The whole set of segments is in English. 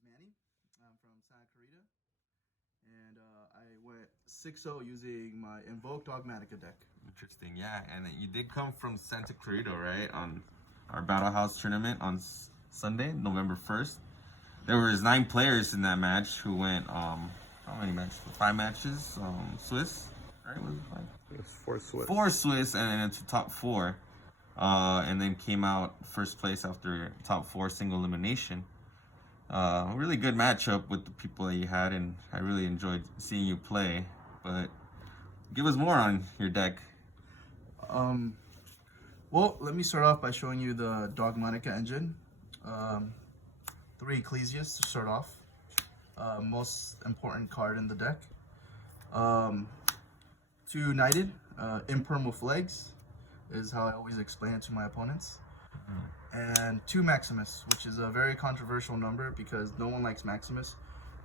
name's Manny. I'm from Santa Clarita, and I went 6-0 using my Invoked Dogmatika deck. Interesting, yeah. And you did come from Santa Clarita, right? On our Battle House tournament on Sunday, November 1st. There was 9 players in that match who went, how many matches? 5 matches, Swiss, right? Was it 5? It's 4 Swiss. 4 Swiss, and then into top 4. And then came out first place after top 4 single elimination. Really good matchup with the people that you had, and I really enjoyed seeing you play. But give us more on your deck. Well, let me start off by showing you the Dogmatika engine. 3 Ecclesias to start off. Most important card in the deck. 2 Knighted, Imperm with legs, is how I always explain it to my opponents. And 2 Maximus, which is a very controversial number because no one likes Maximus.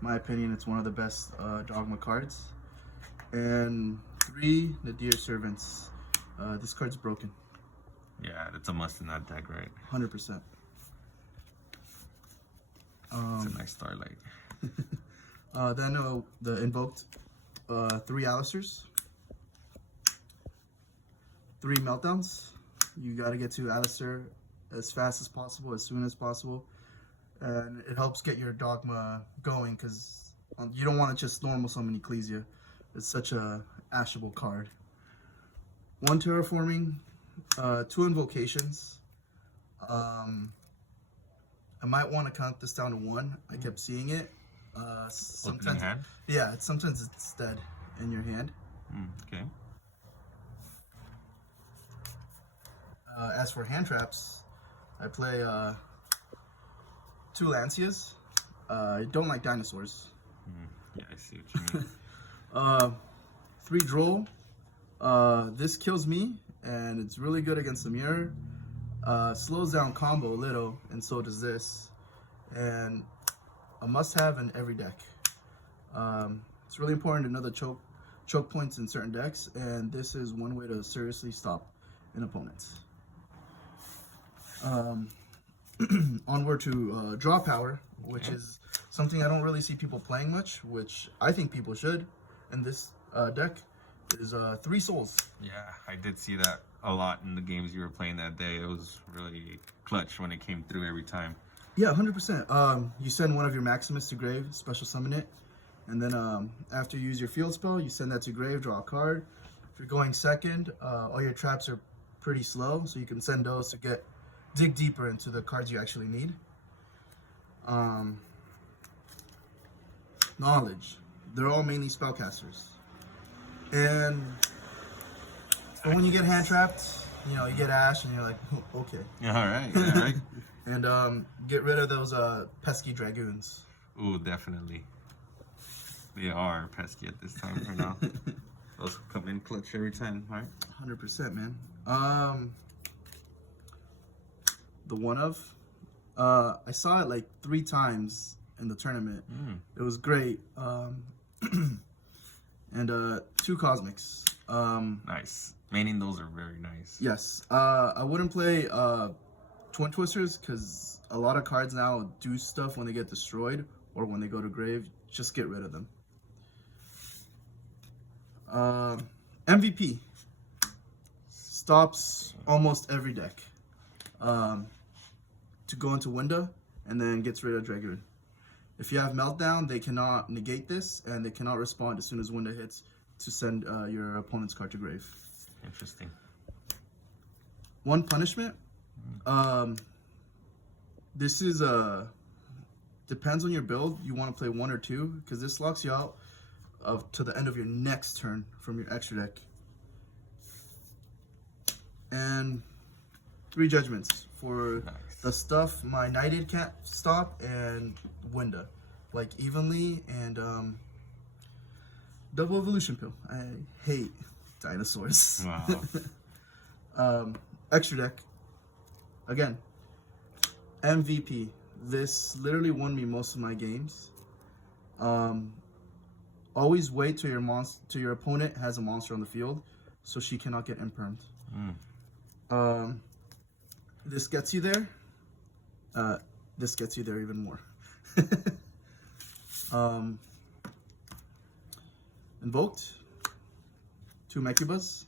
In my opinion, it's one of the best Dogma cards. And 3 Nadir Servants. This card's broken. Yeah, that's a must in that deck, right? 100%. It's a nice starlight. Then the Invoked, 3 Alistairs, 3 Meltdowns. You got to get to Alistair as fast as possible, as soon as possible. And it helps get your Dogma going because you don't want to just normal summon Ecclesia. It's such a ashable card. 1 Terraforming, 2 Invocations. I might want to count this down to 1. I kept seeing it. Sometimes, hand? yeah, sometimes it's dead in your hand. Okay. As for hand traps, I play 2 Lancias. I don't like dinosaurs. Yeah, I see what you mean. 3 Droll. This kills me, and it's really good against the mirror. Slows down combo a little, and so does this. And a must-have in every deck. It's really important to know the choke points in certain decks, and this is one way to seriously stop an opponent. Onward to draw power, which is something I don't really see people playing much, which I think people should in this deck, is 3 Souls. Yeah, I did see that a lot in the games you were playing that day. It was really clutch when it came through every time. Yeah, 100%. You send one of your Maximus to grave, special summon it, and then after you use your field spell, you send that to grave, draw a card. If you're going second, all your traps are pretty slow, so you can send those to dig deeper into the cards you actually need. Knowledge. They're all mainly spellcasters. And when you get hand trapped, you know, you get Ash and you're like, oh, okay. Yeah, all right. Yeah, right. And get rid of those pesky Dragoons. Ooh, definitely. They are pesky at this time right now. Those come in clutch every time, right? 100%, man. The one of, I saw it like 3 times in the tournament. It was great. And 2 Cosmics. Nice. Maining those are very nice. Yes. I wouldn't play Twin Twisters because a lot of cards now do stuff when they get destroyed or when they go to grave. Just get rid of them. MVP. Stops almost every deck. To go into window and then gets rid of Dragoon. If you have Meltdown, they cannot negate this, and they cannot respond as soon as window hits to send your opponent's card to grave. Interesting. 1 Punishment. This is depends on your build. You want to play 1 or 2 because this locks you out to the end of your next turn from your extra deck. And 3 Judgments for the stuff my Knighted can't stop and Winda, like Evenly and Double Evolution Pill. I hate dinosaurs. Wow. Extra deck. Again, MVP. This literally won me most of my games. Always wait till your opponent has a monster on the field, so she cannot get impermed. This gets you there. This gets you there even more. Invoked, 2 Mechubas,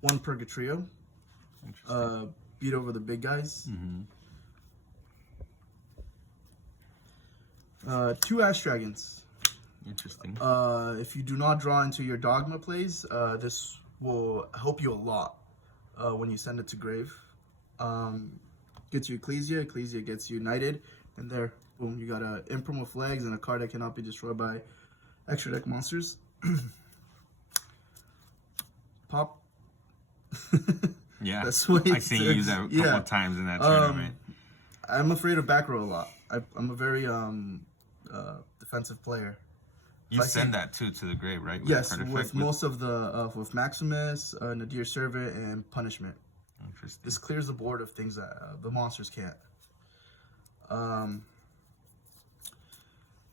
1 Purgatrio, beat over the big guys. 2 Ash Dragons. Interesting. If you do not draw into your Dogma plays, this will help you a lot when you send it to grave. Gets you Ecclesia, Ecclesia gets you Knighted, and there, boom, you got a Imprint with Legs and a card that cannot be destroyed by extra deck monsters. Pop. Yeah, That's what I seen you use that a couple of times in that tournament. I'm afraid of back row a lot. I'm a very defensive player. You send that too to the grave, right? Yes, with most of the with Maximus, Nadir Servant, and Punishment. Interesting. This clears the board of things that the monsters can't.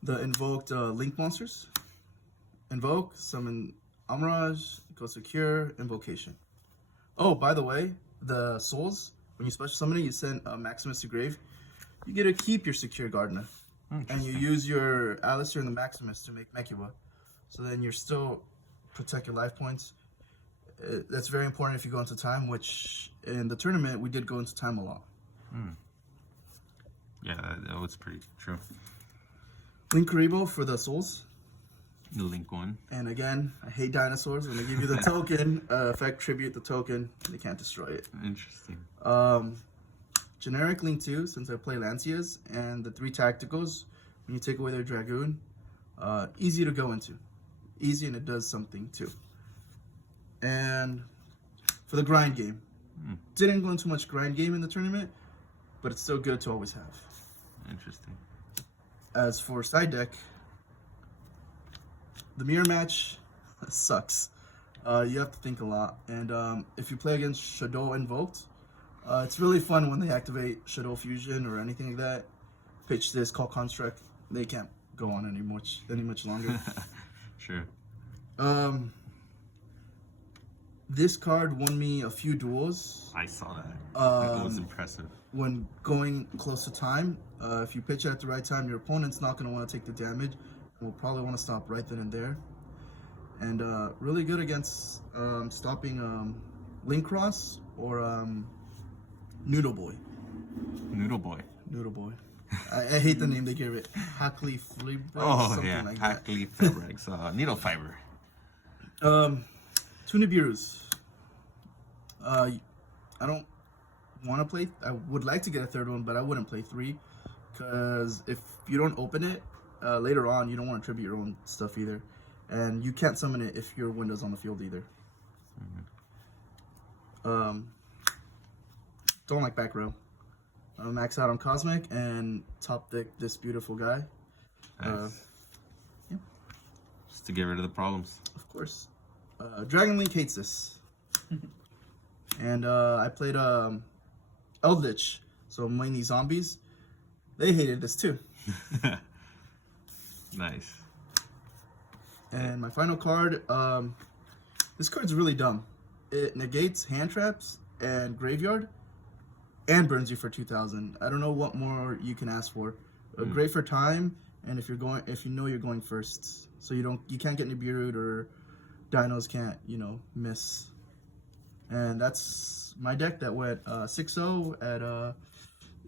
The invoked link monsters. Invoke, summon Amirage, go secure, invocation. Oh, by the way, the souls, when you special summon it, you send Maximus to grave. You get to keep your secure Gardener. And you use your Alistair and the Maximus to make Mechuba. So then you're still protect your life points. That's very important if you go into time, which in the tournament, we did go into time a lot. Yeah, that was pretty true. Link Karibo for the souls. The Link one. And again, I hate dinosaurs. When they give you the token, effect tribute the token, they can't destroy it. Interesting. Generic Link 2, since I play Lancias, and the 3 tacticals, when you take away their Dragoon, easy to go into. Easy, and it does something too. And for the grind game, didn't go into much grind game in the tournament, but it's still good to always have. Interesting. As for side deck, the mirror match sucks. You have to think a lot. And if you play against Shadow Invoked, it's really fun when they activate Shadow Fusion or anything like that. Pitch this, call Construct. They can't go on any much longer. Sure. This card won me a few duels. I saw that. That was impressive. When going close to time, if you pitch at the right time, your opponent's not going to want to take the damage. Will probably want to stop right then and there. And really good against stopping Link Cross or Noodle Boy. Noodle Boy. Noodle Boy. I hate the name they give it. Hackley Fleabreak. Oh yeah, like Hackley Fleabreak. Needle Fiber. 2 Nibiru's. I don't want to play. I would like to get a 3rd one, but I wouldn't play 3 because if you don't open it later on, you don't want to tribute your own stuff either, and you can't summon it if your window's on the field either. Don't like back row. Max out on Cosmic and top deck this beautiful guy. Nice. Yeah. Just to get rid of the problems. Of course. Dragon Link hates this. And I played Eldritch, so mainly zombies. They hated this too. Nice. And my final card, this card's really dumb. It negates hand traps and graveyard and burns you for 2,000. I don't know what more you can ask for. Great for time, and if you know you're going first, so you can't get Nibiru or Dinos can't miss. And that's my deck that went 6-0 at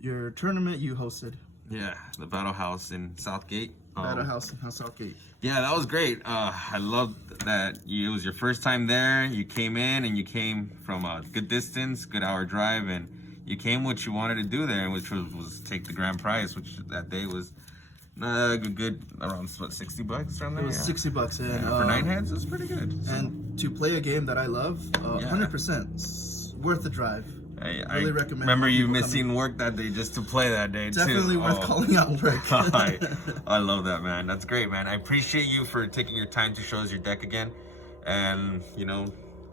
your tournament you hosted. Yeah, the Battle House in Southgate. Battle House in Southgate. Yeah, that was great. I loved that it was your first time there. You came in and you came from a good distance, good hour drive, and you came what you wanted to do there, which was take the grand prize, which that day was good around what, $60 around there. It was $60, and for 9 hands, it was pretty good. So. And to play a game that I love, 100%, it's worth the drive. I really recommend. Remember you missing work that day just to play that day. Definitely too. worth calling out work. I love that, man. That's great, man. I appreciate you for taking your time to show us your deck again, and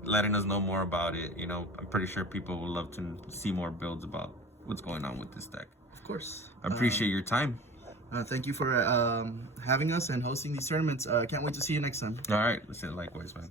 letting us know more about it. I'm pretty sure people would love to see more builds about what's going on with this deck. Of course. I appreciate your time. Thank you for having us and hosting these tournaments. I can't wait to see you next time. All right. Listen, likewise, man.